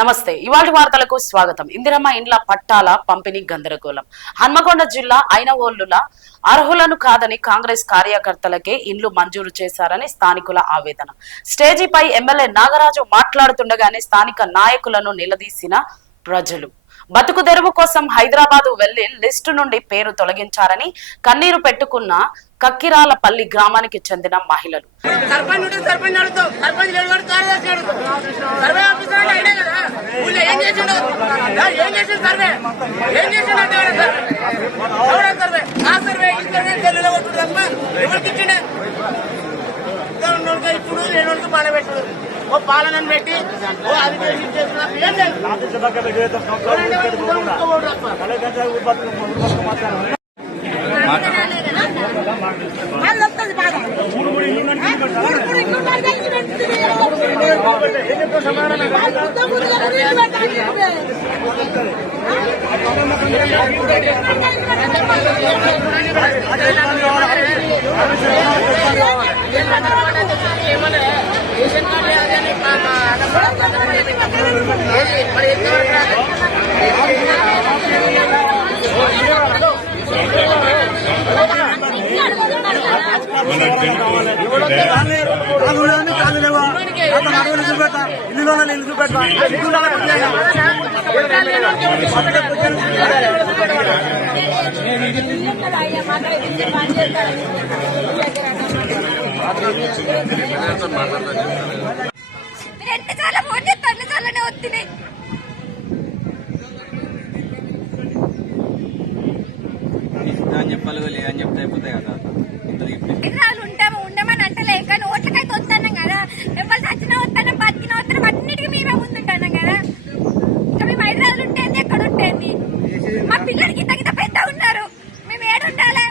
నమస్తే. ఇవాళ వార్తలకు స్వాగతం. ఇందిరమ్మ ఇండ్ల పట్టాల పంపిణీ గందరగోళం. హన్మకొండ జిల్లా ఐనవోలుల అర్హులను కాదని కాంగ్రెస్ కార్యకర్తలకే ఇండ్లు మంజూరు చేశారని స్థానికుల ఆవేదన. స్టేజీపై ఎమ్మెల్యే నాగరాజు మాట్లాడుతుండగానే స్థానిక నాయకులను నిలదీసిన ప్రజలు. బతుకు తెరువు కోసం హైదరాబాద్ వెళ్లి లిస్టు నుండి పేరు తొలగించారని కన్నీరు పెట్టుకున్న కక్కిరాలపల్లి గ్రామానికి చెందిన మహిళలు. పాలనను పెట్టి చెప్పాలి లేదని చెప్తే అయిపోతాయి కదా. ఉండమని అంటలేక ఓట్లకైతే వస్తున్నాం కదా. ఎవరు చచ్చినా వస్తానం, బతికినా వస్తున్నాం, అన్నిటికీ మేమే ముందుంటున్నాం కదా. ఇంకా మేము హైదరాబాద్ ఉంటేంది, ఎక్కడ ఉంటేంది? మా పిల్లలకి ఇంత గిత పెద్ద ఉన్నారు, మేము ఏడుండాలి?